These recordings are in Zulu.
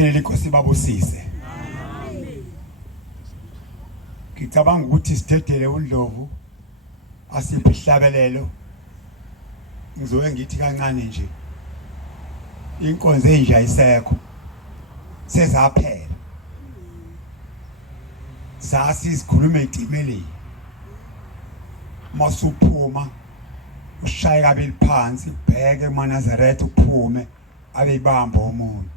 Inkosi babusise. Ngicabanga ukuthi sidedele uNdlovu asiphe ihlabelelo. Ngizoke ngithi kancane nje. Inkonzo enje ayisekho. Sezaphela. Sasizikhuluma etimeli. Masuphuma ushaya kabili phansi ubheke eManazaretha uphume abeyibamba umuntu.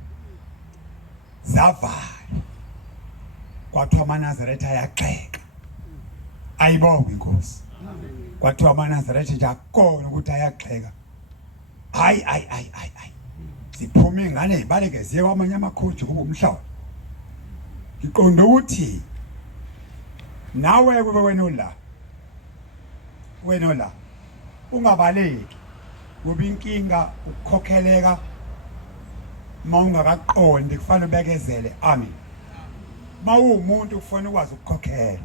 Zavala. Kwathiwa aManazaretha ayaxeka. Ayibonge inkosi. Kwathiwa aManazaretha nje akona ukuthi ayaxeka. Hayi. Siphuma ingane ibaleke ziye kwamanye amakhoji kube umhlaba. Ngiqonda ukuthi nawe kube wena ola ungabaleki ngoba inkinga ukukhokheleka mawungakaqondi kufanele ubekezele. Amen. Mawumuntu kufanele ukwazi ukukhokhela.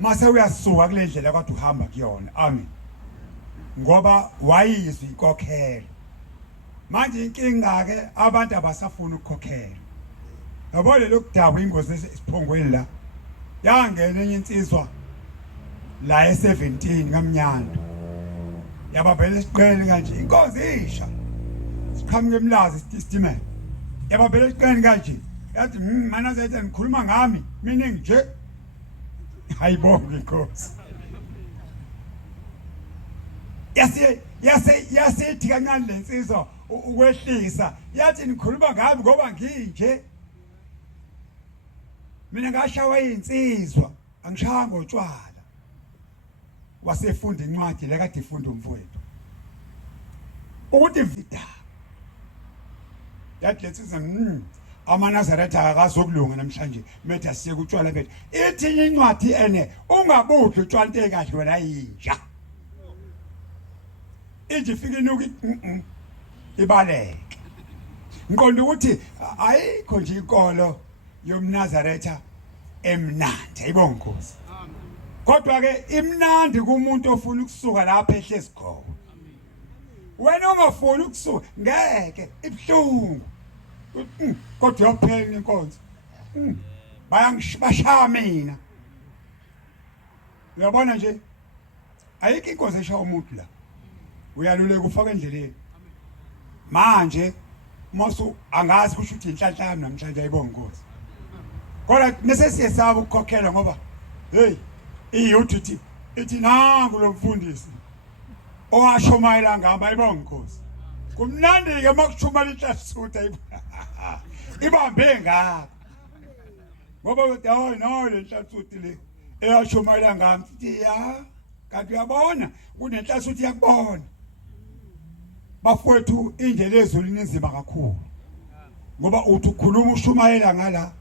Mase uyasuka kule ndlela kade uhamba kuyona. Amen. Ngoba wayizwa inkokhelo. Manje inkinga ke abantu abasafuna ukukhokhela. Yabona lokudaba ingozi esiphongweni la. Yangena enye insizwa la e17 kaMnyando. Yabavela isiqhele kanje inkosi isha. Siqhamuke emlazi istimela. Yabavela isiqhele kanje. Yathi Manazaretha ngikhuluma ngami mina nje. Hayibonge inkosi. Yasithi kancane lensizwa ukwehlisa. Yathi ngikhuluma ngami ngoba nginje. Mina ngashawa insizwa angishaya ngotshwala. Wasefunda incwadi le kade ifunda umfowethu. Ukuthi vida. Yathi lensizwa aManazaretha akazokulunga namhlanje metha siye kutshwala bethu. Ithi incwadi ene ungabudli utshwala into ekahle wena yinja. Ithi fika inuki ibaleke. Ngiqonda ukuthi ayikho nje inkolo yoMnazaretha emnandi. Ayibonge inkosi. Kodwa ke imnandi kumuntu ofuna ukusuka lapha ehlezi khona. Wena ungafuni ukusuka ngeke ibhlungu. Kodwa yaphela inkonzo. Bayangishaya mina. Uyabona nje ayikho inkonzo eshaya umuntu la. Uyaluleka ufaka endleleni. Manje mosu angazi kusho ukuthi inhlanhla yami namhlanje ayibonge inkosi. Kodwa nesesiyesaba ukukhokhela ngoba hey iyuthi ithi nangu lo mfundisi owashomayela ngami ayibonge inkosi. Kumnandi ke makushumala ihlasuta ibambe ngakho. Ngoba uthi hayi no le nhlasuti le eyashomayela ngami sithi ya kanti uyabona kunenhlasuti yakubona. Bafowethu indlela ezulwini inzima kakhulu. Ngoba uthi ukhuluma ushumayela ngala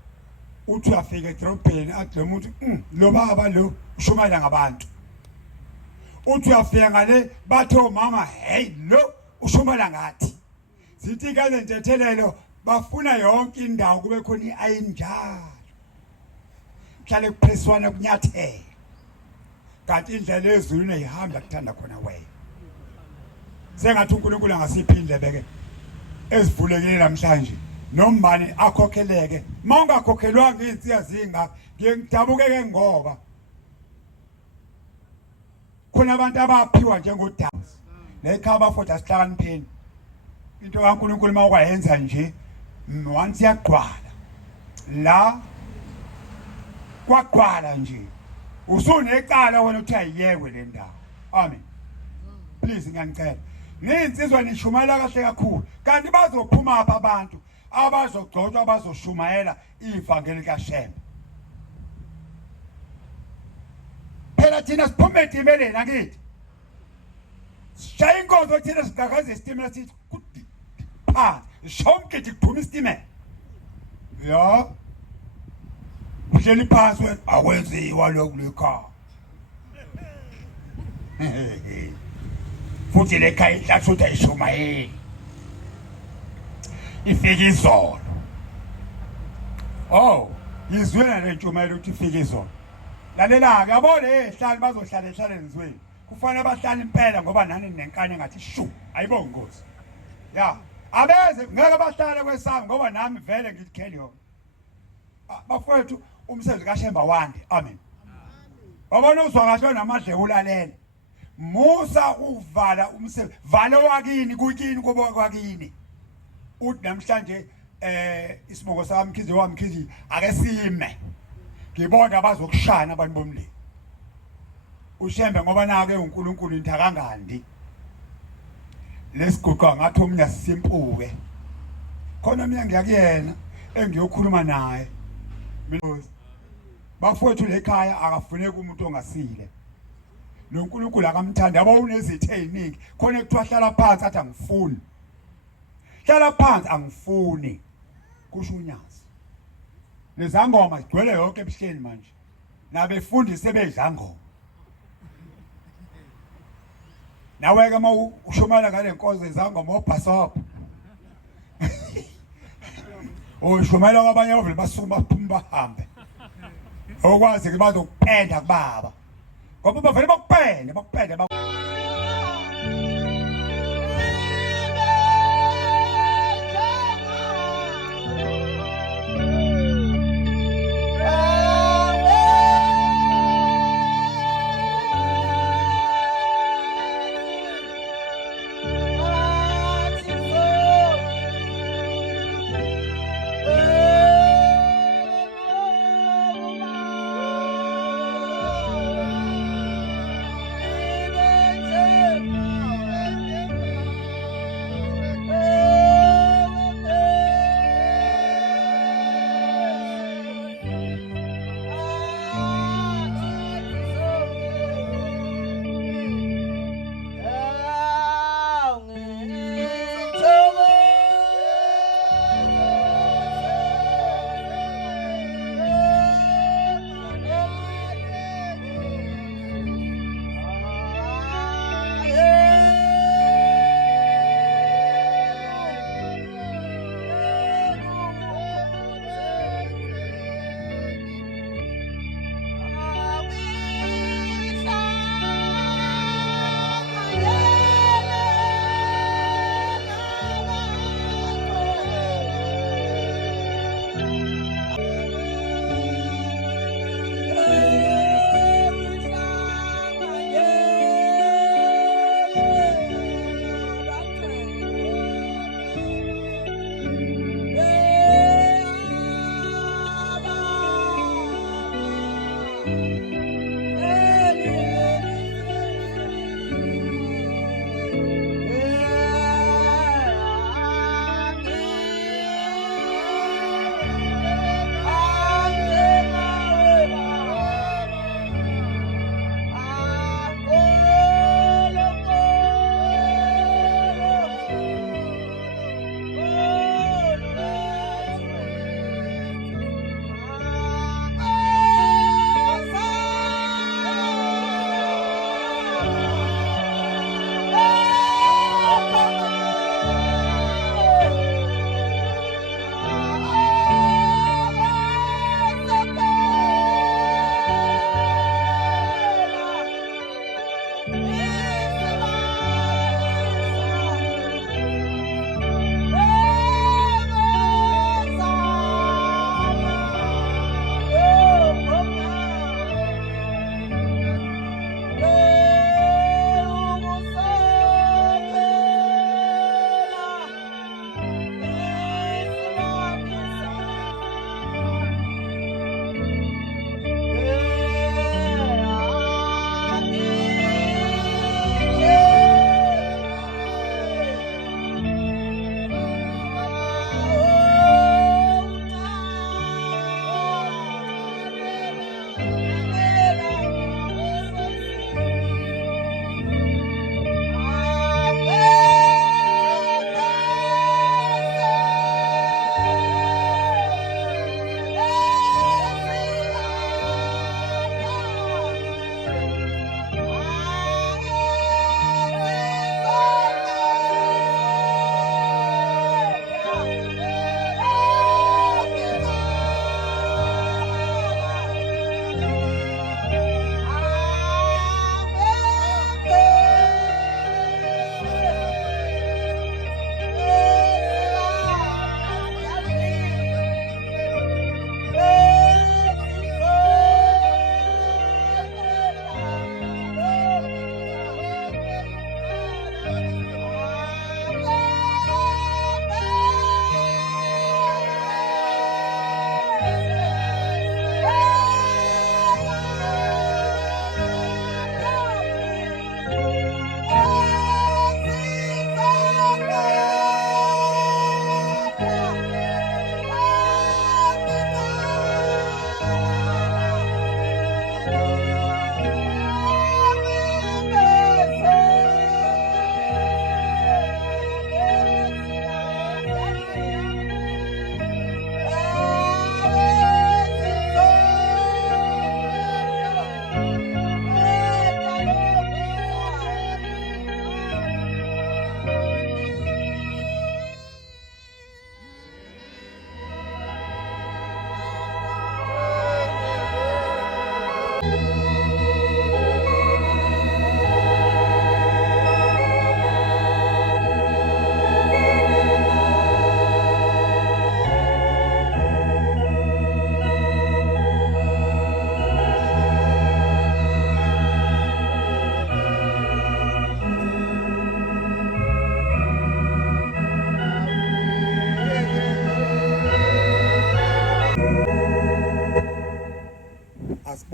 uthi uyafika edrobheni athi lo muntu lo baba lo ushumayela ngabantu. Uthi uyafika ngale bathe omama hey lo ushumayela ngathi. Sithi kaze ntethelelo bafuna yonke indawo kube khona iayinjalo. Mhlale kuphriswana kunyathela. Kanti indlela ezulwini ayihamba kuthanda khona wena. Sengathi uNkulunkulu angasiphi indlebe ke ezivulekile namhlanje nombani akhokheleke. Mawungakhokhelwanga izinsiya zinga ngiyengidabukeke ngoba khona abantu abaphiwa njengoDazi nekhaba futhi asihlakanipheni. Into kaNkulunkulu mawukwayenza nje once yaqhwala la kwaqhwala nje usunecala wena uthi ayiyekwe le ndawo. Amen. Please ngiyanicela ninsizwa nishumayela kahle kakhulu kanti bazophuma apha abantu abazogcotshwa abazoshumayela ivangeli kaShembe. Phela thina siphume etimeleni akithi. Shaya inkonzo thina sigagaze isitimela sithi shonke kuphuma isitimela. Ya. Uhleli phansi wena akwenziwa lokhu lekhaya. Futhi lekhaya ihlasuthi ayishumayeli. Ifika izolo. Oh, yizwela le ntshumayelo ukuthi ifika izolo. Lalela ke yabona ehlali bazohlala ehlaleni zweni. Kufanele bahlale impela ngoba nani nenkanye ngathi shu. Ayibonge inkosi. Ya, abeze ngeke bahlale kwesami ngoba nami vele ngilikheli yona. Bafowethu umsebenzi kaShemba wande. Amen. Wabona uzwa kahle namadle ulalela. Musa uvala umsebenzi. Vale wakini kuyini kubo kwakini. Uthi namhlanje isibongo sami Mkhize wamkhizi ake sime. Ngibona abazokushana abantu bomlilo. uShembe ngoba nake uNkulunkulu into akangandi lesiguqa ngathi omunye sisimpuke khona mina ngiyakuyena engiyokhuluma naye mina bafowethu lekhaya akafuneki umuntu ongasile noNkulunkulu akamthanda yabo unezithe eziningi khona ekuthiwa hlala phansi athi angifuni hlala phansi angifuni kusho unyazi lezangoma zigcwele yonke ebuhleni manje nabefundi sebedlangoma nawe ke mawushomala ngale nkonzo ezangoma obhasopha ushomela kwabanye ovele basuma baphuma bahambe okwazi ke bazokupenda kubaba ngoba bavele bakupende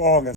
Siyabonga.